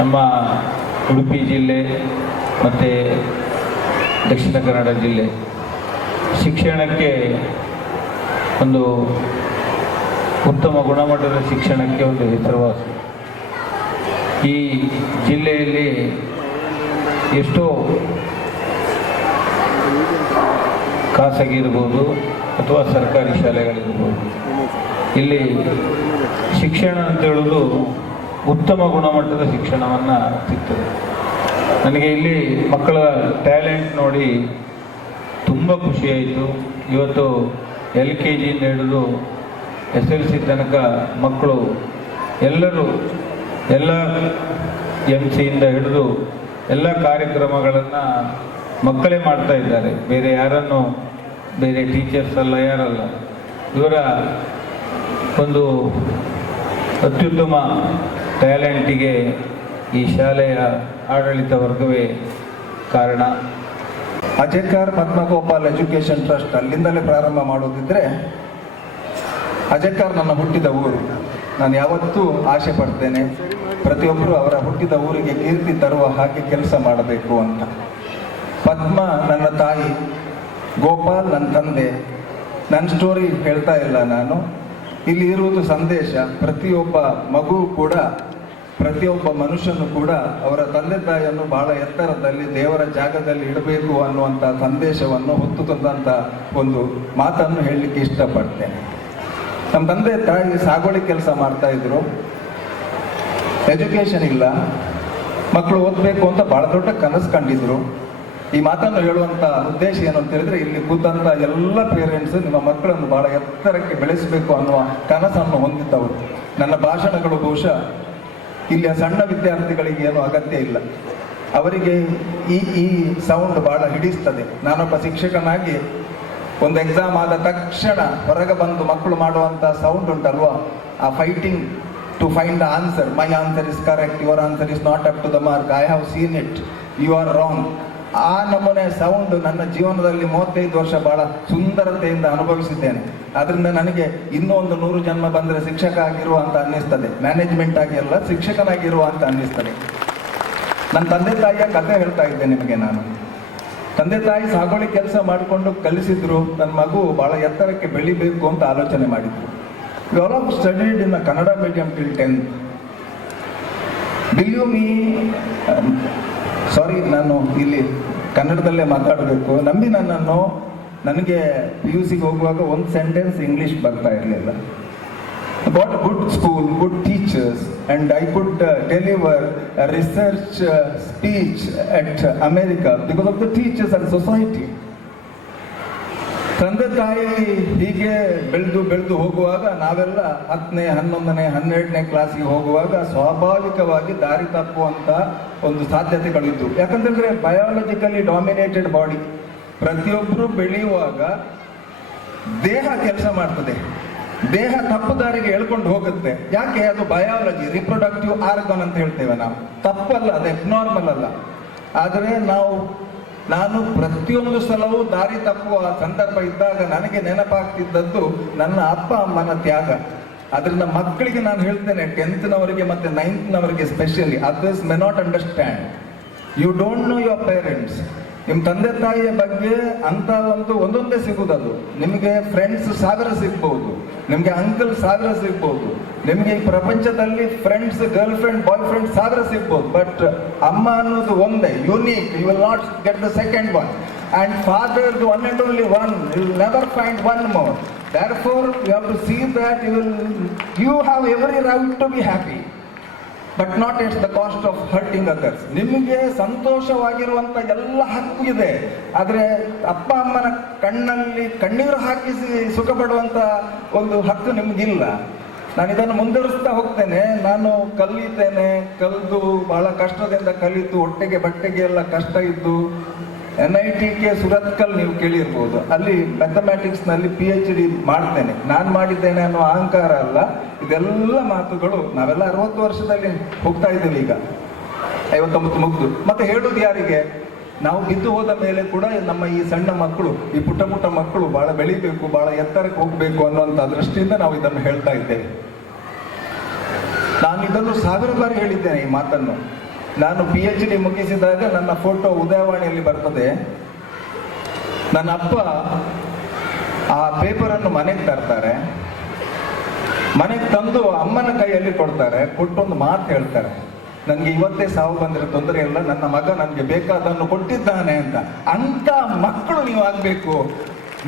ನಮ್ಮ ಉಡುಪಿ ಜಿಲ್ಲೆ ಮತ್ತು ದಕ್ಷಿಣ ಕನ್ನಡ ಜಿಲ್ಲೆ ಶಿಕ್ಷಣಕ್ಕೆ ಒಂದು ಉತ್ತಮ ಗುಣಮಟ್ಟದ ಶಿಕ್ಷಣಕ್ಕೆ ಒಂದು ಹೆಸರುವಾಸಿ. ಈ ಜಿಲ್ಲೆಯಲ್ಲಿ ಎಷ್ಟೋ ಖಾಸಗಿ ಇರ್ಬೋದು ಅಥವಾ ಸರ್ಕಾರಿ ಶಾಲೆಗಳಿರ್ಬೋದು, ಇಲ್ಲಿ ಶಿಕ್ಷಣ ಅಂತ ಹೇಳೋದು ಉತ್ತಮ ಗುಣಮಟ್ಟದ ಶಿಕ್ಷಣವನ್ನು ಸಿಗ್ತದೆ. ನನಗೆ ಇಲ್ಲಿ ಮಕ್ಕಳ ಟ್ಯಾಲೆಂಟ್ ನೋಡಿ ತುಂಬ ಖುಷಿಯಾಯಿತು. ಇವತ್ತು LKGಯಿಂದ ಹಿಡಿದು SLC ತನಕ ಮಕ್ಕಳು ಎಲ್ಲರೂ ಎಲ್ಲ MCಯಿಂದ ಹಿಡಿದು ಎಲ್ಲ ಕಾರ್ಯಕ್ರಮಗಳನ್ನು ಮಕ್ಕಳೇ ಮಾಡ್ತಾ ಇದ್ದಾರೆ. ಬೇರೆ ಯಾರನ್ನು, ಬೇರೆ ಟೀಚರ್ಸ್ ಅಲ್ಲ, ಯಾರಲ್ಲ. ಇವರ ಒಂದು ಅತ್ಯುತ್ತಮ ಟ್ಯಾಲೆಂಟಿಗೆ ಈ ಶಾಲೆಯ ಆಡಳಿತ ವರ್ಗವೇ ಕಾರಣ. ಅಜೇಕಾರ್ ಪದ್ಮಗೋಪಾಲ್ ಎಜುಕೇಷನ್ ಟ್ರಸ್ಟ್ ಅಲ್ಲಿಂದಲೇ ಪ್ರಾರಂಭ ಮಾಡೋದಿದ್ರೆ, ಅಜೇಕಾರ್ ನನ್ನ ಹುಟ್ಟಿದ ಊರು. ನಾನು ಯಾವತ್ತೂ ಆಸೆ ಪಡ್ತೇನೆ ಪ್ರತಿಯೊಬ್ಬರು ಅವರ ಹುಟ್ಟಿದ ಊರಿಗೆ ಕೀರ್ತಿ ತರುವ ಹಾಗೆ ಕೆಲಸ ಮಾಡಬೇಕು ಅಂತ. ಪದ್ಮ ನನ್ನ ತಾಯಿ, ಗೋಪಾಲ್ ನನ್ನ ತಂದೆ. ನನ್ನ ಸ್ಟೋರಿ ಹೇಳ್ತಾ ಇಲ್ಲ ನಾನು. ಇಲ್ಲಿ ಇರುವುದು ಸಂದೇಶ. ಪ್ರತಿಯೊಬ್ಬ ಮಗು ಕೂಡ, ಪ್ರತಿಯೊಬ್ಬ ಮನುಷ್ಯನು ಕೂಡ ಅವರ ತಂದೆ ತಾಯಿಯನ್ನು ಬಹಳ ಎತ್ತರದಲ್ಲಿ ದೇವರ ಜಾಗದಲ್ಲಿ ಇಡಬೇಕು ಅನ್ನುವಂಥ ಸಂದೇಶವನ್ನು ಹೊತ್ತು ತಂದಂಥ ಒಂದು ಮಾತನ್ನು ಹೇಳಲಿಕ್ಕೆ ಇಷ್ಟಪಡ್ತೇನೆ. ನಮ್ಮ ತಂದೆ ತಾಯಿ ಸಾಗುವಳಿ ಕೆಲಸ ಮಾಡ್ತಾ ಇದ್ರು. ಎಜುಕೇಷನ್ ಇಲ್ಲ, ಮಕ್ಕಳು ಓದಬೇಕು ಅಂತ ಬಹಳ ದೊಡ್ಡ ಕನಸು ಕಂಡಿದ್ರು. ಈ ಮಾತನ್ನು ಹೇಳುವಂಥ ಉದ್ದೇಶ ಏನು ಅಂತ ಹೇಳಿದ್ರೆ, ಇಲ್ಲಿ ಕೂತಂಥ ಎಲ್ಲ ಪೇರೆಂಟ್ಸ್ ನಿಮ್ಮ ಮಕ್ಕಳನ್ನು ಬಹಳ ಎತ್ತರಕ್ಕೆ ಬೆಳೆಸಬೇಕು ಅನ್ನುವ ಕನಸನ್ನು ಹೊಂದಿದ್ದವರು. ನನ್ನ ಭಾಷಣಗಳು ಬಹುಶಃ ಇಲ್ಲಿಯ ಸಣ್ಣ ವಿದ್ಯಾರ್ಥಿಗಳಿಗೆ ಏನು ಅಗತ್ಯ ಇಲ್ಲ, ಅವರಿಗೆ ಈ ಸೌಂಡ್ ಬಹಳ ಹಿಡಿಸ್ತದೆ. ನಾನೊಬ್ಬ ಶಿಕ್ಷಕನಾಗಿ ಒಂದು ಎಕ್ಸಾಮ್ ಆದ ತಕ್ಷಣ ಹೊರಗೆ ಬಂದು ಮಕ್ಕಳು ಮಾಡುವಂಥ ಸೌಂಡ್ ಉಂಟಲ್ವಾ, ಆ fighting to find the answer. My answer is correct, your answer is not up to the mark, I have seen it, you are wrong. ಆ ನಮೂನೆ ಸೌಂಡ್ ನನ್ನ ಜೀವನದಲ್ಲಿ 35 ವರ್ಷ ಬಹಳ ಸುಂದರತೆಯಿಂದ ಅನುಭವಿಸಿದ್ದೇನೆ. ಅದರಿಂದ ನನಗೆ ಇನ್ನೂ ಒಂದು 100 ಜನ್ಮ ಬಂದರೆ ಶಿಕ್ಷಕ ಆಗಿರುವ ಅಂತ ಅನ್ನಿಸ್ತದೆ. ಮ್ಯಾನೇಜ್ಮೆಂಟ್ ಆಗಿ ಅಲ್ಲ, ಶಿಕ್ಷಕನಾಗಿರುವ ಅಂತ ಅನ್ನಿಸ್ತದೆ. ನನ್ನ ತಂದೆ ತಾಯಿಯ ಕಥೆ ಹೇಳ್ತಾ ಇದ್ದೆ ನಿಮಗೆ ನಾನು. ತಂದೆ ತಾಯಿ ಸಾಗುವಳಿ ಕೆಲಸ ಮಾಡಿಕೊಂಡು ಕಲಿಸಿದ್ರು. ನನ್ನ ಮಗು ಬಹಳ ಎತ್ತರಕ್ಕೆ ಬೆಳಿಬೇಕು ಅಂತ ಆಲೋಚನೆ ಮಾಡಿದ್ರು. We all of studied in Kannada medium till 10th. Believe me, sorry ನಾನು ಇಲ್ಲಿ ಕನ್ನಡದಲ್ಲೇ ಮಾತಾಡಬೇಕು. ನಂಬಿ ನನ್ನನ್ನು, ನನಗೆ PUCಗೆ ಹೋಗುವಾಗ ಒಂದು ಸೆಂಟೆನ್ಸ್ ಇಂಗ್ಲೀಷ್ ಬರ್ತಾ ಇರಲಿಲ್ಲ. got a good school, good teachers, and I could deliver a research speech at America because of the teachers and society. ತಂದೆ ತಾಯಿ ಹೀಗೆ ಬೆಳೆದು ಹೋಗುವಾಗ ನಾವೆಲ್ಲ 10ನೇ 11ನೇ 12ನೇ ಕ್ಲಾಸಿಗೆ ಹೋಗುವಾಗ ಸ್ವಾಭಾವಿಕವಾಗಿ ದಾರಿ ತಪ್ಪುವಂಥ ಒಂದು ಸಾಧ್ಯತೆಗಳಿದ್ದು. ಯಾಕಂತಂದರೆ ಬಯಾಲಜಿಕಲಿ ಡಾಮಿನೇಟೆಡ್ ಬಾಡಿ. ಪ್ರತಿಯೊಬ್ಬರು ಬೆಳೆಯುವಾಗ ದೇಹ ಕೆಲಸ ಮಾಡ್ತದೆ, ದೇಹ ತಪ್ಪು ದಾರಿಗೆ ಎಳ್ಕೊಂಡು ಹೋಗುತ್ತೆ. ಯಾಕೆ? ಅದು ಬಯಾಲಜಿ, ರಿಪ್ರೊಡಕ್ಟಿವ್ ಆರ್ಗನ್ ಅಂತ ಹೇಳ್ತೇವೆ ನಾವು. ತಪ್ಪಲ್ಲ, ಅದು ಎಬ್ನಾರ್ಮಲ್ ಅಲ್ಲ. ಆದರೆ ನಾನು ಪ್ರತಿಯೊಂದು ಸಲವೂ ದಾರಿ ತಪ್ಪುವ ಸಂದರ್ಭ ಇದ್ದಾಗ ನನಗೆ ನೆನಪಾಗ್ತಿದ್ದದ್ದು ನನ್ನ ಅಪ್ಪ ಅಮ್ಮನ ತ್ಯಾಗ. ಅದರಿಂದ ಮಕ್ಕಳಿಗೆ ನಾನು ಹೇಳ್ತೇನೆ, 10th ಮತ್ತು 9th specially, others may not understand. You don't know your parents. ನಿಮ್ಮ ತಂದೆ ತಾಯಿಯ ಬಗ್ಗೆ ಅಂತ ಒಂದೊಂದೇ ಸಿಗುವುದದು. ನಿಮಗೆ ಫ್ರೆಂಡ್ಸ್ 1000 ಸಿಗ್ಬೋದು, ನಿಮಗೆ ಅಂಕಲ್ 1000 ಸಿಗ್ಬೋದು, ನಿಮಗೆ ಈ ಪ್ರಪಂಚದಲ್ಲಿ friends, girl friend, boy friend 1000 ಸಿಗ್ಬೋದು. ಬಟ್ ಅಮ್ಮ ಅನ್ನೋದು ಒಂದೇ, unique. You will not get the second one. And father the one and only one. You will never find one more. Therefore you have to see that you have every right to be happy, but not at the cost of hurting others. ನಿಮಗೆ ಸಂತೋಷವಾಗಿರುವಂಥ ಎಲ್ಲ ಹಕ್ಕು ಇದೆ, ಆದರೆ ಅಪ್ಪ ಅಮ್ಮನ ಕಣ್ಣಲ್ಲಿ ಕಣ್ಣೀರು ಹಾಕಿಸಿ ಸುಖ ಪಡುವಂಥ ಒಂದು ಹಕ್ಕು ನಿಮಗಿಲ್ಲ. ನಾನು ಇದನ್ನು ಮುಂದುವರಿಸ್ತಾ ಹೋಗ್ತೇನೆ. ನಾನು ಕಲಿತು ಬಹಳ ಕಷ್ಟದಿಂದ ಕಲಿತು, ಹೊಟ್ಟೆಗೆ ಬಟ್ಟೆಗೆ ಎಲ್ಲ ಕಷ್ಟ ಇದ್ದು, NITK ಸುರತ್ಕಲ್ ನೀವು ಕೇಳಿರ್ಬೋದು, ಅಲ್ಲಿ ಮ್ಯಾಥಮ್ಯಾಟಿಕ್ಸ್ನಲ್ಲಿ PhD ಮಾಡ್ತೇನೆ. ನಾನು ಮಾಡಿದ್ದೇನೆ ಅನ್ನೋ ಅಹಂಕಾರ ಅಲ್ಲ, ಇದೆಲ್ಲ ಮಾತುಗಳು ನಾವೆಲ್ಲ 60 ವರ್ಷದಲ್ಲಿ ಹೋಗ್ತಾ ಇದ್ದೇವೆ. ಈಗ 59 ಮುಗ್ದು. ಮತ್ತೆ ಹೇಳೋದು ಯಾರಿಗೆ? ನಾವು ಬಿದ್ದು ಹೋದ ಮೇಲೆ ಕೂಡ ನಮ್ಮ ಈ ಸಣ್ಣ ಮಕ್ಕಳು, ಈ ಪುಟ್ಟ ಮಕ್ಕಳು ಬಹಳ ಬೆಳಿಬೇಕು, ಬಹಳ ಎತ್ತರಕ್ಕೆ ಹೋಗಬೇಕು ಅನ್ನುವಂಥ ದೃಷ್ಟಿಯಿಂದ ನಾವು ಇದನ್ನು ಹೇಳ್ತಾ ಇದ್ದೇವೆ. ನಾನು ಇದನ್ನು 1000 ಬಾರಿ ಹೇಳಿದ್ದೇನೆ ಈ ಮಾತನ್ನು. ನಾನು PhD ಮುಗಿಸಿದಾಗ ನನ್ನ ಫೋಟೋ ಉದಯವಾಣಿಯಲ್ಲಿ ಬರ್ತದೆ. ನನ್ನ ಅಪ್ಪ ಆ ಪೇಪರನ್ನು ಮನೆಗೆ ತರ್ತಾರೆ, ಮನೆಗೆ ತಂದು ಅಮ್ಮನ ಕೈಯಲ್ಲಿ ಕೊಡ್ತಾರೆ, ಕೊಟ್ಟೊಂದು ಮಾತು ಹೇಳ್ತಾರೆ, ನನಗೆ ಇವತ್ತೇ ಸಾವು ಬಂದರೆ ತೊಂದರೆ ಇಲ್ಲ, ನನ್ನ ಮಗ ನನಗೆ ಬೇಕಾದನ್ನು ಕೊಟ್ಟಿದ್ದಾನೆ ಅಂತ. ಅಂತ ಮಕ್ಕಳು ನೀವು ಆಗಬೇಕು.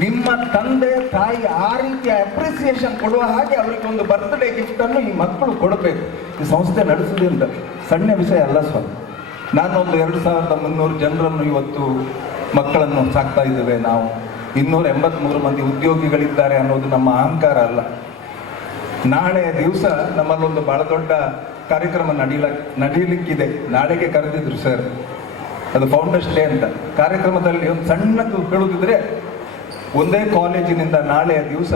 ನಿಮ್ಮ ತಂದೆ ತಾಯಿ ಆ ರೀತಿಯ ಅಪ್ರಿಸಿಯೇಷನ್ ಕೊಡುವ ಹಾಗೆ ಅವರಿಗೆ ಒಂದು ಬರ್ತ್ಡೇ ಗಿಫ್ಟ್ ಅನ್ನು ಈ ಮಕ್ಕಳು ಕೊಡಬೇಕು. ಈ ಸಂಸ್ಥೆ ನಡೆಸುವುದರಿಂದ ಸಣ್ಣ ವಿಷಯ ಅಲ್ಲ ಸ್ವಾಮಿ. ನಾನೊಂದು 2300 ಜನರನ್ನು ಇವತ್ತು ಮಕ್ಕಳನ್ನು ಸಾಕ್ತಾ ಇದ್ದೇವೆ. ನಾವು 283 ಮಂದಿ ಉದ್ಯೋಗಿಗಳಿದ್ದಾರೆ ಅನ್ನೋದು ನಮ್ಮ ಅಹಂಕಾರ ಅಲ್ಲ. ನಾಳೆ ದಿವಸ ನಮ್ಮಲ್ಲೊಂದು ಬಹಳ ದೊಡ್ಡ ಕಾರ್ಯಕ್ರಮ ನಡೀಲಿಕ್ಕಿದೆ. ನಾಳೆಗೆ ಕರೆದಿದ್ರು ಸರ್, ಅದು ಫೌಂಡರ್ಸ್ ಡೇ ಅಂತ. ಕಾರ್ಯಕ್ರಮದಲ್ಲಿ ಒಂದು ಸಣ್ಣದು ಹೇಳುದಿದ್ರೆ, ಒಂದೇ ಕಾಲೇಜಿನಿಂದ ನಾಳೆಯ ದಿವಸ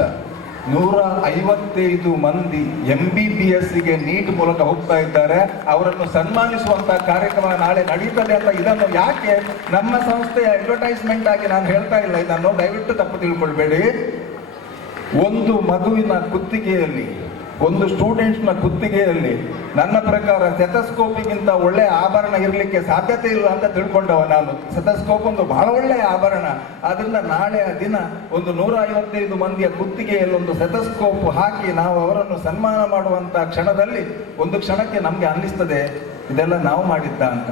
155 ಮಂದಿ MBBSಗೆ ನೀಟ್ ಮೂಲಕ ಹೋಗ್ತಾ ಇದ್ದಾರೆ. ಅವರನ್ನು ಸನ್ಮಾನಿಸುವಂತಹ ಕಾರ್ಯಕ್ರಮ ನಾಳೆ ನಡೀತದೆ ಅಂತ. ಇದನ್ನು ಯಾಕೆ ನಮ್ಮ ಸಂಸ್ಥೆಯ ಅಡ್ವರ್ಟೈಸ್ಮೆಂಟ್ ಆಗಿ ನಾನು ಹೇಳ್ತಾ ಇಲ್ಲ, ಇದನ್ನು ದಯವಿಟ್ಟು ತಪ್ಪು ತಿಳ್ಕೊಳ್ಬೇಡಿ. ಒಂದು ಮಗುವಿನ ಕುತ್ತಿಗೆಯಲ್ಲಿ, ಒಂದು ಸ್ಟೂಡೆಂಟ್ಸ್ನ ಕುತ್ತಿಗೆಯಲ್ಲಿ ನನ್ನ ಪ್ರಕಾರ ಸೆಥಸ್ಕೋಪಿಗಿಂತ ಒಳ್ಳೆಯ ಆಭರಣ ಇರಲಿಕ್ಕೆ ಸಾಧ್ಯತೆ ಇಲ್ಲ ಅಂತ ತಿಳ್ಕೊಂಡವ ನಾನು. ಸೆಥಸ್ಕೋಪ್ ಒಂದು ಬಹಳ ಒಳ್ಳೆಯ ಆಭರಣ. ಆದ್ರಿಂದ ನಾಳೆಯ ದಿನ ಒಂದು 155 ಮಂದಿಯ ಕುತ್ತಿಗೆಯಲ್ಲಿ ಒಂದು ಸೆಥಸ್ಕೋಪ್ ಹಾಕಿ ನಾವು ಅವರನ್ನು ಸನ್ಮಾನ ಮಾಡುವಂತ ಕ್ಷಣದಲ್ಲಿ ಒಂದು ಕ್ಷಣಕ್ಕೆ ನಮ್ಗೆ ಅನ್ನಿಸ್ತದೆ ಇದೆಲ್ಲ ನಾವು ಮಾಡಿದ್ದ ಅಂತ.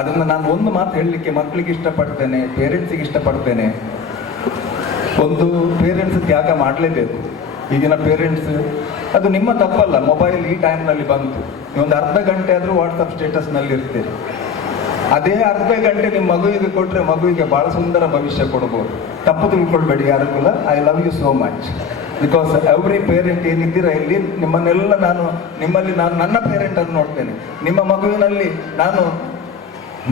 ಅದನ್ನ ನಾನು ಒಂದು ಮಾತು ಹೇಳಲಿಕ್ಕೆ ಮಕ್ಕಳಿಗೆ ಇಷ್ಟಪಡ್ತೇನೆ, ಪೇರೆಂಟ್ಸಿಗೆ ಇಷ್ಟಪಡ್ತೇನೆ. ಒಂದು ಪೇರೆಂಟ್ಸ್ ತ್ಯಾಗ ಮಾಡಲೇಬೇಕು. ಈಗಿನ ಪೇರೆಂಟ್ಸ್, ಅದು ನಿಮ್ಮ ತಪ್ಪಲ್ಲ, ಮೊಬೈಲ್ ಈ ಟೈಮ್ನಲ್ಲಿ ಬಂತು, ಒಂದು ಅರ್ಧ ಗಂಟೆ ಆದರೂ ವಾಟ್ಸಪ್ ಸ್ಟೇಟಸ್ನಲ್ಲಿ ಇರ್ತೀರಿ. ಅದೇ ಅರ್ಧ ಗಂಟೆ ನಿಮ್ಮ ಮಗುವಿಗೆ ಕೊಟ್ಟರೆ ಮಗುವಿಗೆ ಬಹಳ ಸುಂದರ ಭವಿಷ್ಯ ಕೊಡ್ಬೋದು. ತಪ್ಪು ತಿಳ್ಕೊಳ್ಬೇಡಿ ಯಾರಿಗೂ. I love you so much. Because every parent ಏನಿದ್ದೀರಾ ಇಲ್ಲಿ, ನಿಮ್ಮನ್ನೆಲ್ಲ ನಿಮ್ಮಲ್ಲಿ ನಾನು ನನ್ನ ಪೇರೆಂಟನ್ನು ನೋಡ್ತೇನೆ. ನಿಮ್ಮ ಮಗುವಿನಲ್ಲಿ ನಾನು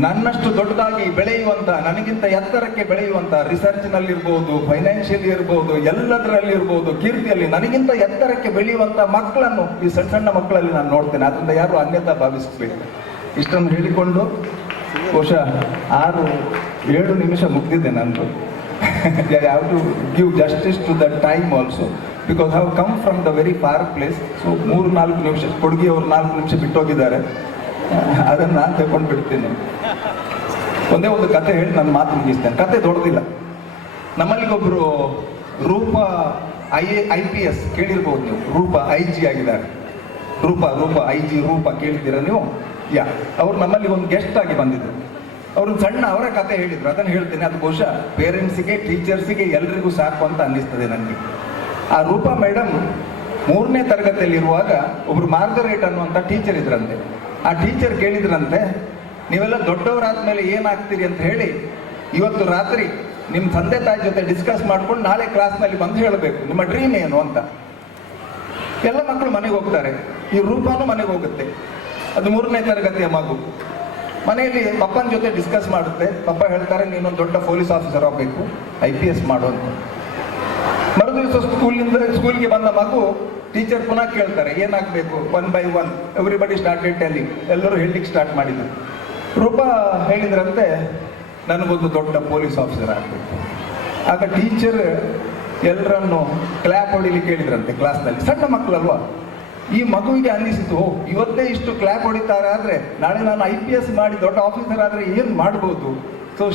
ನನ್ನಷ್ಟು ದೊಡ್ಡದಾಗಿ ಬೆಳೆಯುವಂತ, ನನಗಿಂತ ಎತ್ತರಕ್ಕೆ ಬೆಳೆಯುವಂತ, ರಿಸರ್ಚ್ನಲ್ಲಿರ್ಬೋದು, ಫೈನಾನ್ಷಿಯಲಿ ಇರ್ಬೋದು, ಎಲ್ಲದರಲ್ಲಿ ಇರ್ಬೋದು, ಕೀರ್ತಿಯಲ್ಲಿ ನನಗಿಂತ ಎತ್ತರಕ್ಕೆ ಬೆಳೆಯುವಂತ ಮಕ್ಕಳನ್ನು ಈ ಸಣ್ಣ ಸಣ್ಣ ಮಕ್ಕಳಲ್ಲಿ ನಾನು ನೋಡ್ತೇನೆ. ಅದರಿಂದ ಯಾರು ಅನ್ಯತಾ ಭಾವಿಸಬೇಕು. ಇಷ್ಟನ್ನು ಹೇಳಿಕೊಂಡು ಬಹುಶಃ 6-7 ನಿಮಿಷ ಮುಗ್ದಿದೆ ನಂದು. Have to give justice to the time also, because have come from the very far place. So 3-4 ನಿಮಿಷ ಕೊಡುಗೆ ಅವರು 4 ನಿಮಿಷ ಬಿಟ್ಟೋಗಿದ್ದಾರೆ, ಅದನ್ನು ನಾನು ತಗೊಂಡು ಬಿಡ್ತೀನಿ. ಒಂದೇ ಒಂದು ಕತೆ ಹೇಳಿ ನಾನು ಮಾತು ಮುಗಿಸ್ತೇನೆ. ಕತೆ ದೊಡ್ಡದಿಲ್ಲ. ನಮ್ಮಲ್ಲಿಗೊಬ್ರು ರೂಪ IPS ಕೇಳಿರ್ಬೋದು ನೀವು. ರೂಪ IG ಆಗಿದ್ದಾರೆ. ರೂಪ IG ರೂಪ ಕೇಳಿದ್ದೀರಾ ನೀವು? ಅವ್ರು ನಮ್ಮಲ್ಲಿ ಒಂದು ಗೆಸ್ಟ್ ಆಗಿ ಬಂದಿದ್ರು. ಅವರು ಸಣ್ಣ ಅವರ ಕತೆ ಹೇಳಿದ್ರು, ಅದನ್ನು ಹೇಳ್ತೇನೆ. ಅದು ಬಹುಶಃ ಪೇರೆಂಟ್ಸಿಗೆ, ಟೀಚರ್ಸಿಗೆ ಎಲ್ರಿಗೂ ಸಾಕು ಅಂತ ಅನ್ನಿಸ್ತದೆ ನನಗೆ. ಆ ರೂಪ ಮೇಡಮ್ 3ನೇ ತರಗತಿಯಲ್ಲಿ ಇರುವಾಗ ಒಬ್ರು ಮಾರ್ಗರೇಟ್ ಅನ್ನುವಂಥ ಟೀಚರ್ ಇದ್ರಂತೆ. ಆ ಟೀಚರ್ ಕೇಳಿದ್ರಂತೆ, ನೀವೆಲ್ಲ ದೊಡ್ಡವರಾದ್ಮೇಲೆ ಏನಾಗ್ತೀರಿ ಅಂತ ಹೇಳಿ ಇವತ್ತು ರಾತ್ರಿ ನಿಮ್ಮ ತಂದೆ ತಾಯಿ ಜೊತೆ ಡಿಸ್ಕಸ್ ಮಾಡ್ಕೊಂಡು ನಾಳೆ ಕ್ಲಾಸ್ನಲ್ಲಿ ಬಂದು ಹೇಳಬೇಕು, ನಿಮ್ಮ ಡ್ರೀಮ್ ಏನು ಅಂತ. ಎಲ್ಲ ಮಕ್ಕಳು ಮನೆಗೆ ಹೋಗ್ತಾರೆ. ಈ ರೂಪಾನು ಮನೆಗೆ ಹೋಗುತ್ತೆ. ಅದು 3ನೇ ತರಗತಿಯ ಮಗು. ಮನೆಯಲ್ಲಿ ಪಪ್ಪನ ಜೊತೆ ಡಿಸ್ಕಸ್ ಮಾಡುತ್ತೆ. ಪಪ್ಪ ಹೇಳ್ತಾರೆ, ನೀನೊಂದು ದೊಡ್ಡ ಪೊಲೀಸ್ ಆಫೀಸರ್ ಆಗಬೇಕು, IPS ಮಾಡು ಅಂತ. ಮರುದಿವಸ ಸ್ಕೂಲ್ಗೆ ಬಂದ ಮಗು ಟೀಚರ್ ಪುನಃ ಕೇಳ್ತಾರೆ, ಏನಾಗಬೇಕು? 1 by 1 ಎವ್ರಿಬಡಿ ಸ್ಟಾರ್ಟೆಡ್ ಟೆಲ್ಲಿಂಗ್. ಎಲ್ಲರೂ ಹೇಳಲಿಕ್ಕೆ ಸ್ಟಾರ್ಟ್ ಮಾಡಿದ್ರು. ರೂಪಾ ಹೇಳಿದ್ರಂತೆ, ನನಗೊಂದು ದೊಡ್ಡ ಪೊಲೀಸ್ ಆಫೀಸರ್ ಆಗಬೇಕು. ಆಗ ಟೀಚರ್ ಎಲ್ಲರನ್ನು ಕ್ಲ್ಯಾಪ್ ಹೊಡಿಲಿಕ್ಕೆ ಹೇಳಿದ್ರಂತೆ ಕ್ಲಾಸ್ನಲ್ಲಿ. ಸಣ್ಣ ಮಕ್ಕಳಲ್ವಾ? ಈ ಮಗುವಿಗೆ ಅನ್ನಿಸಿತು, ಇವತ್ತೇ ಇಷ್ಟು ಕ್ಲ್ಯಾಪ್ ಹೊಡಿತಾರೆ ಆದರೆ ನಾಳೆ ನಾನು IPS ಮಾಡಿ ದೊಡ್ಡ ಆಫೀಸರ್ ಆದರೆ ಏನು ಮಾಡ್ಬೋದು? ಸೊ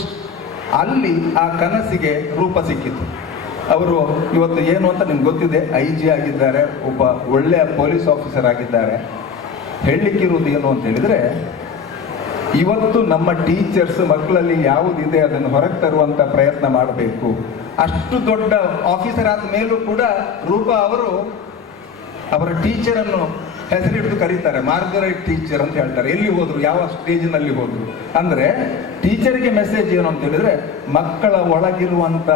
ಅಲ್ಲಿ ಆ ಕನಸಿಗೆ ರೂಪ ಸಿಕ್ಕಿತು. ಅವರು ಇವತ್ತು ಏನು ಅಂತ ನಿಮ್ಗೆ ಗೊತ್ತಿದೆ, IG ಆಗಿದ್ದಾರೆ, ಒಬ್ಬ ಒಳ್ಳೆಯ ಪೊಲೀಸ್ ಆಫೀಸರ್ ಆಗಿದ್ದಾರೆ. ಹೇಳಲಿಕ್ಕಿರುವುದು ಏನು ಅಂತ ಹೇಳಿದರೆ, ಇವತ್ತು ನಮ್ಮ ಟೀಚರ್ಸ್ ಮಕ್ಕಳಲ್ಲಿ ಯಾವುದಿದೆ ಅದನ್ನು ಹೊರಗೆ ತರುವಂಥ ಪ್ರಯತ್ನ ಮಾಡಬೇಕು. ಅಷ್ಟು ದೊಡ್ಡ ಆಫೀಸರ್ ಆದ ಮೇಲೂ ಕೂಡ ರೂಪ ಅವರು ಅವರ ಟೀಚರನ್ನು ಹೆಸರಿಡಿದು ಕರೀತಾರೆ, ಮಾರ್ಗರೇಟ್ ಟೀಚರ್ ಅಂತ ಹೇಳ್ತಾರೆ. ಎಲ್ಲಿ ಹೋದ್ರು, ಯಾವ ಸ್ಟೇಜಿನಲ್ಲಿ ಹೋದ್ರು ಅಂದರೆ ಟೀಚರ್ಗೆ ಮೆಸೇಜ್ ಏನು ಅಂತ ಹೇಳಿದ್ರೆ, ಮಕ್ಕಳ ಒಳಗಿರುವಂಥ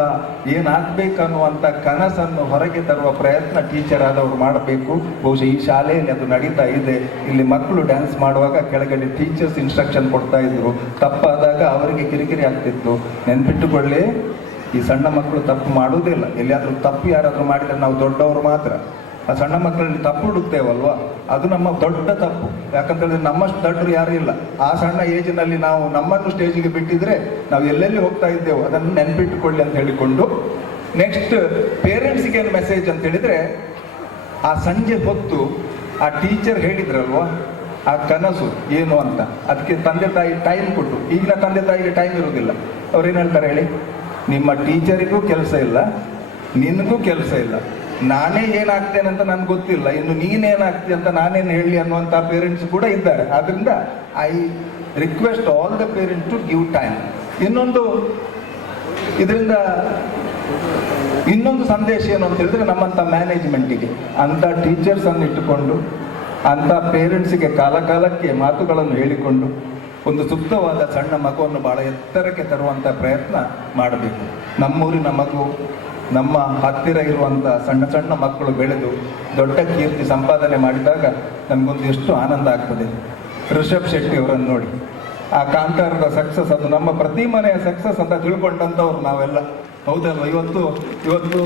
ಏನಾಗಬೇಕನ್ನುವಂಥ ಕನಸನ್ನು ಹೊರಗೆ ತರುವ ಪ್ರಯತ್ನ ಟೀಚರ್ ಆದವರು ಮಾಡಬೇಕು. ಬಹುಶಃ ಈ ಶಾಲೆಯಲ್ಲಿ ಅದು ನಡೀತಾ ಇದೆ. ಇಲ್ಲಿ ಮಕ್ಕಳು ಡ್ಯಾನ್ಸ್ ಮಾಡುವಾಗ ಕೆಳಗಡೆ ಟೀಚರ್ಸ್ ಇನ್ಸ್ಟ್ರಕ್ಷನ್ ಕೊಡ್ತಾ ಇದ್ರು. ತಪ್ಪಾದಾಗ ಅವರಿಗೆ ಕಿರಿಕಿರಿ ಆಗ್ತಿತ್ತು. ನೆನ್ಪಿಟ್ಟುಕೊಳ್ಳಿ, ಈ ಸಣ್ಣ ಮಕ್ಕಳು ತಪ್ಪು ಮಾಡುವುದಿಲ್ಲ. ಎಲ್ಲಿಯಾದರೂ ತಪ್ಪು ಯಾರಾದರೂ ಮಾಡಿದರೆ ನಾವು ದೊಡ್ಡವರು ಮಾತ್ರ ಆ ಸಣ್ಣ ಮಕ್ಕಳಲ್ಲಿ ತಪ್ಪು ಹುಡುಕ್ತೇವಲ್ವಾ, ಅದು ನಮ್ಮ ದೊಡ್ಡ ತಪ್ಪು. ಯಾಕಂತೇಳಿದ್ರೆ ನಮ್ಮಷ್ಟು ದೊಡ್ಡರು ಯಾರೂ ಇಲ್ಲ. ಆ ಸಣ್ಣ ಏಜಿನಲ್ಲಿ ನಾವು ನಮ್ಮನ್ನು ಸ್ಟೇಜಿಗೆ ಬಿಟ್ಟಿದ್ರೆ ನಾವು ಎಲ್ಲೆಲ್ಲಿ ಹೋಗ್ತಾ ಇದ್ದೇವೆ ಅದನ್ನು ನೆನ್ಪಿಟ್ಟುಕೊಳ್ಳಿ ಅಂತ ಹೇಳಿಕೊಂಡು, ನೆಕ್ಸ್ಟ್ ಪೇರೆಂಟ್ಸ್ಗೆ ಏನು ಮೆಸೇಜ್ ಅಂತ ಹೇಳಿದ್ರೆ, ಆ ಸಂಜೆ ಹೊತ್ತು ಆ ಟೀಚರ್ ಹೇಳಿದ್ರಲ್ವಾ, ಆ ಕನಸು ಏನು ಅಂತ. ಅದಕ್ಕೆ ತಂದೆ ತಾಯಿ ಟೈಮ್ ಕೊಟ್ಟು, ಈಗಿನ ತಂದೆ ತಾಯಿಗೆ ಟೈಮ್ ಇರೋದಿಲ್ಲ. ಅವ್ರೇನು ಹೇಳ್ತಾರೆ ಹೇಳಿ, ನಿಮ್ಮ ಟೀಚರಿಗೂ ಕೆಲಸ ಇಲ್ಲ, ನಿನಗೂ ಕೆಲಸ ಇಲ್ಲ, ನಾನೇ ಏನಾಗ್ತೇನೆ ಅಂತ ನನ್ಗೆ ಗೊತ್ತಿಲ್ಲ, ಇನ್ನು ನೀನೇನಾಗ್ತೀಯ ಅಂತ ನಾನೇನು ಹೇಳಿ ಅನ್ನುವಂಥ ಪೇರೆಂಟ್ಸ್ ಕೂಡ ಇದ್ದಾರೆ. ಆದ್ರಿಂದ I request all the parents to give time. ಇದರಿಂದ ಇನ್ನೊಂದು ಸಂದೇಶ ಏನು ಅಂತ ಹೇಳಿದ್ರೆ, ನಮ್ಮಂಥ ಮ್ಯಾನೇಜ್ಮೆಂಟಿಗೆ ಅಂಥ ಟೀಚರ್ಸ್ ಅನ್ನು ಇಟ್ಟುಕೊಂಡು ಅಂಥ ಪೇರೆಂಟ್ಸಿಗೆ ಕಾಲಕ್ಕೆ ಮಾತುಗಳನ್ನು ಹೇಳಿಕೊಂಡು ಒಂದು ಸೂಕ್ತವಾದ ಸಣ್ಣ ಮಗುವನ್ನು ಬಹಳ ಎತ್ತರಕ್ಕೆ ತರುವಂಥ ಪ್ರಯತ್ನ ಮಾಡಬೇಕು. ನಮ್ಮೂರಿನ ಮಗು, ನಮ್ಮ ಹತ್ತಿರ ಇರುವಂಥ ಸಣ್ಣ ಸಣ್ಣ ಮಕ್ಕಳು ಬೆಳೆದು ದೊಡ್ಡ ಕೀರ್ತಿ ಸಂಪಾದನೆ ಮಾಡಿದಾಗ ನಮಗೊಂದು ಎಷ್ಟು ಆನಂದ ಆಗ್ತದೆ. ರಿಷಬ್ ಶೆಟ್ಟಿ ಅವರನ್ನು ನೋಡಿ, ಆ ಕಾಂತಾರದ ಸಕ್ಸಸ್, ಅದು ನಮ್ಮ ಪ್ರತಿ ಮನೆಯ ಸಕ್ಸಸ್ ಅಂತ ತಿಳ್ಕೊಂಡಂಥವ್ರು ನಾವೆಲ್ಲ, ಹೌದಲ್ವ? ಇವತ್ತು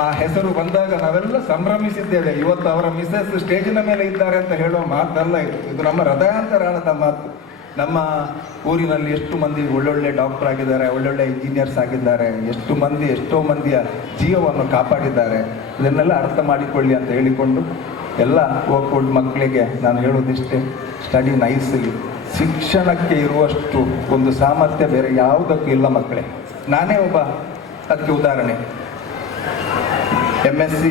ಆ ಹೆಸರು ಬಂದಾಗ ನಾವೆಲ್ಲ ಸಂಭ್ರಮಿಸಿದ್ದೇವೆ. ಇವತ್ತು ಅವರ ಮಿಸಸ್ ಸ್ಟೇಜಿನ ಮೇಲೆ ಇದ್ದಾರೆ ಅಂತ ಹೇಳೋ ಮಾತಲ್ಲ ಇದು ನಮ್ಮ ಹೃದಯಾಂತರಾಳದ ಮಾತು. ನಮ್ಮ ಊರಿನಲ್ಲಿ ಎಷ್ಟು ಮಂದಿ ಒಳ್ಳೊಳ್ಳೆ ಡಾಕ್ಟರ್ ಆಗಿದ್ದಾರೆ, ಒಳ್ಳೊಳ್ಳೆ ಇಂಜಿನಿಯರ್ಸ್ ಆಗಿದ್ದಾರೆ, ಎಷ್ಟೋ ಮಂದಿಯ ಜೀವವನ್ನು ಕಾಪಾಡಿದ್ದಾರೆ. ಇದನ್ನೆಲ್ಲ ಅರ್ಥ ಮಾಡಿಕೊಳ್ಳಿ ಅಂತ ಹೇಳಿಕೊಂಡು ಎಲ್ಲ ಓದ್ಕೊಂಡು ಮಕ್ಕಳಿಗೆ ನಾನು ಹೇಳೋದಿಷ್ಟೇ, ಸ್ಟಡಿ ನೈಸ್ಲಿ. ಶಿಕ್ಷಣಕ್ಕೆ ಇರುವಷ್ಟು ಒಂದು ಸಾಮರ್ಥ್ಯ ಬೇರೆ ಯಾವುದಕ್ಕೂ ಇಲ್ಲ ಮಕ್ಕಳೇ. ನಾನೇ ಒಬ್ಬ ಅದಕ್ಕೆ ಉದಾಹರಣೆ. MSc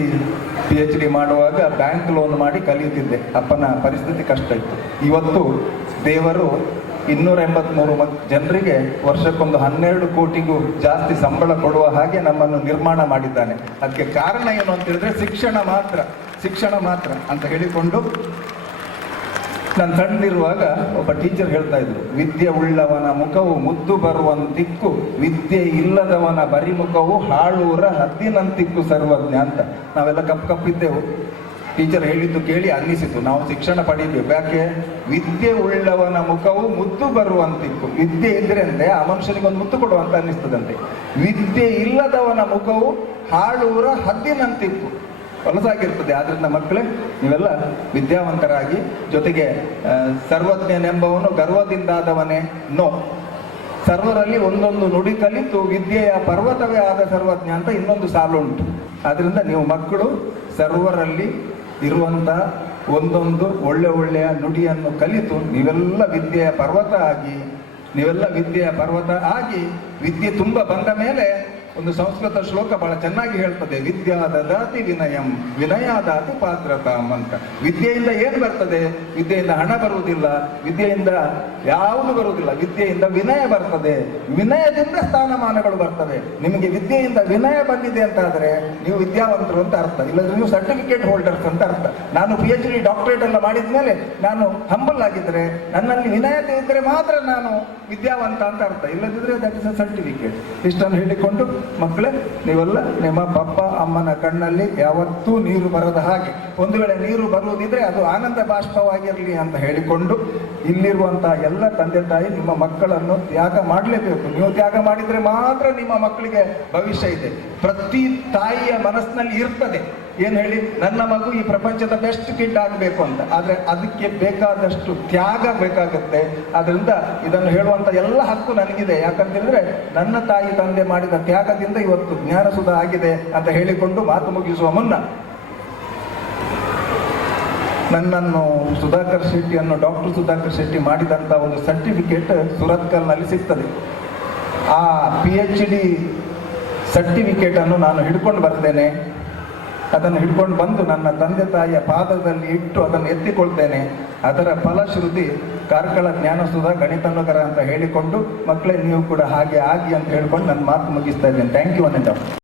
PhD ಮಾಡುವಾಗ ಬ್ಯಾಂಕ್ ಲೋನ್ ಮಾಡಿ ಕಲಿಯುತ್ತಿದ್ದೆ. ಅಪ್ಪನ ಪರಿಸ್ಥಿತಿ ಕಷ್ಟ ಇತ್ತು. ಇವತ್ತು ದೇವರು 283 ಜನರಿಗೆ ವರ್ಷಕ್ಕೊಂದು 12 ಕೋಟಿಗೂ ಜಾಸ್ತಿ ಸಂಬಳ ಕೊಡುವ ಹಾಗೆ ನಮ್ಮನ್ನು ನಿರ್ಮಾಣ ಮಾಡಿದ್ದಾನೆ. ಅದಕ್ಕೆ ಕಾರಣ ಏನು ಅಂತ ಹೇಳಿದ್ರೆ ಶಿಕ್ಷಣ ಮಾತ್ರ ಅಂತ ಹೇಳಿಕೊಂಡು, ನಾನು ಸಣ್ಣದಿರುವಾಗ ಒಬ್ಬ ಟೀಚರ್ ಹೇಳ್ತಾ ಇದ್ರು, ವಿದ್ಯೆ ಉಳ್ಳವನ ಮುಖವು ಮುದ್ದು ಬರುವಂತಿಕ್ಕು, ವಿದ್ಯೆ ಇಲ್ಲದವನ ಬರಿಮುಖವು ಹಾಳೂರ ಹದ್ದಿನಂತಿಕ್ಕು ಸರ್ವಜ್ಞ ಅಂತ. ನಾವೆಲ್ಲ ಕಪ್ಪಿದ್ದೆವು. ಟೀಚರ್ ಹೇಳಿದ್ದು ಕೇಳಿ ಅನ್ನಿಸಿತು, ನಾವು ಶಿಕ್ಷಣ ಪಡೀಬೇಕು. ಯಾಕೆ? ವಿದ್ಯೆ ಉಳ್ಳವನ ಮುಖವು ಮುದ್ದು ಬರುವಂತಿಕ್ಕು. ವಿದ್ಯೆ ಇದ್ರೆ ಅಂದ್ರೆ ಆ ಮನುಷ್ಯನಿಗೊಂದು ಮುತ್ತು ಕೊಡುವಂತ ಅನ್ನಿಸ್ತದಂತೆ. ವಿದ್ಯೆ ಇಲ್ಲದವನ ಮುಖವು ಹಾಳೂರ ಹದ್ದಿನಂತಿಕ್ಕು, ಹೊಲಸಾಗಿರ್ತದೆ. ಆದ್ರಿಂದ ಮಕ್ಕಳೇ, ನೀವೆಲ್ಲ ವಿದ್ಯಾವಂತರಾಗಿ, ಜೊತೆಗೆ ಸರ್ವಜ್ಞನೆಂಬವನು ಗರ್ವದಿಂದಾದವನೇ ನೋ, ಸರ್ವರಲ್ಲಿ ಒಂದೊಂದು ನುಡಿ ಕಲಿತು ವಿದ್ಯೆಯ ಪರ್ವತವೇ ಆದ ಸರ್ವಜ್ಞ ಅಂತ ಇನ್ನೊಂದು ಸಾಲುಂಟು. ಆದ್ರಿಂದ ನೀವು ಮಕ್ಕಳು ಸರ್ವರಲ್ಲಿ ಇರುವಂಥ ಒಂದೊಂದು ಒಳ್ಳೆಯ ನುಡಿಯನ್ನು ಕಲಿತು ನೀವೆಲ್ಲ ವಿದ್ಯೆಯ ಪರ್ವತ ಆಗಿ ವಿದ್ಯೆ ತುಂಬ ಬಂದ ಮೇಲೆ ಒಂದು ಸಂಸ್ಕೃತ ಶ್ಲೋಕ ಬಹಳ ಚೆನ್ನಾಗಿ ಹೇಳ್ತದೆ, ವಿದ್ಯಾ ದದಾತಿ ವಿನಯಂ ವಿನಯಾದಾತಿ ಪಾತ್ರತಾಂ ಅಂತ. ವಿದ್ಯೆಯಿಂದ ಏನು ಬರ್ತದೆ? ವಿದ್ಯೆಯಿಂದ ಹಣ ಬರುವುದಿಲ್ಲ, ವಿದ್ಯೆಯಿಂದ ಯಾವುದು ಬರುವುದಿಲ್ಲ, ವಿದ್ಯೆಯಿಂದ ವಿನಯ ಬರ್ತದೆ, ವಿನಯದಿಂದ ಸ್ಥಾನಮಾನಗಳು ಬರ್ತವೆ. ನಿಮಗೆ ವಿದ್ಯೆಯಿಂದ ವಿನಯ ಬಂದಿದೆ ಅಂತಾದರೆ ನೀವು ವಿದ್ಯಾವಂತರು ಅಂತ ಅರ್ಥ, ಇಲ್ಲದ್ರೆ ನೀವು ಸರ್ಟಿಫಿಕೇಟ್ ಹೋಲ್ಡರ್ಸ್ ಅಂತ ಅರ್ಥ. ನಾನು PhD ಡಾಕ್ಟರೇಟ್ ಎಲ್ಲ ಮಾಡಿದ ಮೇಲೆ ನಾನು ಹಂಬಲ್ ಆಗಿದ್ರೆ, ನನ್ನಲ್ಲಿ ವಿನಯತೆ ಇದ್ದರೆ ಮಾತ್ರ ನಾನು ವಿದ್ಯಾವಂತ ಅಂತ ಅರ್ಥ, ಇಲ್ಲದಿದ್ರೆ ದಟ್ ಇಸ್ ಅ ಸರ್ಟಿಫಿಕೇಟ್. ಇಷ್ಟನ್ನು ಹೇಳಿಕೊಂಡು ಮಕ್ಕಳೇ, ನೀವೆಲ್ಲ ನಿಮ್ಮ ಪಪ್ಪ ಅಮ್ಮನ ಕಣ್ಣಲ್ಲಿ ಯಾವತ್ತೂ ನೀರು ಬರದ ಹಾಗೆ, ಒಂದು ವೇಳೆ ನೀರು ಬರುವುದಿದ್ರೆ ಅದು ಆನಂದ ಬಾಷ್ಪವಾಗಿರಲಿ ಅಂತ ಹೇಳಿಕೊಂಡು, ಇಲ್ಲಿರುವಂತಹ ಎಲ್ಲ ತಂದೆ ತಾಯಿ ನಿಮ್ಮ ಮಕ್ಕಳನ್ನು ತ್ಯಾಗ ಮಾಡಲೇಬೇಕು. ನೀವು ತ್ಯಾಗ ಮಾಡಿದ್ರೆ ಮಾತ್ರ ನಿಮ್ಮ ಮಕ್ಕಳಿಗೆ ಭವಿಷ್ಯ ಇದೆ. ಪ್ರತಿ ತಾಯಿಯ ಮನಸ್ಸಿನಲ್ಲಿ ಇರ್ತದೆ, ಏನು ಹೇಳಿ, ನನ್ನ ಮಗು ಈ ಪ್ರಪಂಚದ ಬೆಸ್ಟ್ ಕಿಡ್ ಆಗಬೇಕು ಅಂತ. ಆದರೆ ಅದಕ್ಕೆ ಬೇಕಾದಷ್ಟು ತ್ಯಾಗ ಬೇಕಾಗುತ್ತೆ. ಅದರಿಂದ ಇದನ್ನು ಹೇಳುವಂತ ಎಲ್ಲ ಹಕ್ಕು ನನಗಿದೆ. ಯಾಕಂತಂದ್ರೆ ನನ್ನ ತಾಯಿ ತಂದೆ ಮಾಡಿದ ತ್ಯಾಗದಿಂದ ಇವತ್ತು ಜ್ಞಾನಸುಧ ಆಗಿದೆ ಅಂತ ಹೇಳಿಕೊಂಡು ಮಾತು ಮುಗಿಸುವ ಮುನ್ನ, ನನ್ನನ್ನು ಸುಧಾಕರ್ ಶೆಟ್ಟಿಯನ್ನು ಡಾಕ್ಟರ್ ಸುಧಾಕರ್ ಶೆಟ್ಟಿ ಮಾಡಿದಂಥ ಒಂದು ಸರ್ಟಿಫಿಕೇಟ್ ಸುರತ್ಕಲ್ನಲ್ಲಿ ಸಿಗ್ತದೆ. ಆ PhD ಸರ್ಟಿಫಿಕೇಟನ್ನು ನಾನು ಹಿಡ್ಕೊಂಡು ಬರ್ತೇನೆ. ಅದನ್ನು ಹಿಡ್ಕೊಂಡು ಬಂದು ನನ್ನ ತಂದೆ ತಾಯಿಯ ಪಾದದಲ್ಲಿ ಇಟ್ಟು ಅದನ್ನು ಎತ್ತಿಕೊಳ್ತೇನೆ. ಅದರ ಫಲಶ್ರುತಿ ಕಾರ್ಕಳ ಜ್ಞಾನಸುಧ ಗಣಿತನುಕರ ಅಂತ ಹೇಳಿಕೊಂಡು, ಮಕ್ಕಳೇ ನೀವು ಕೂಡ ಹಾಗೆ ಆಗಿ ಅಂತ ಹೇಳ್ಕೊಂಡು ನನ್ನ ಮಾತು ಮುಗಿಸ್ತಾ ಇದ್ದೇನೆ. Thank you.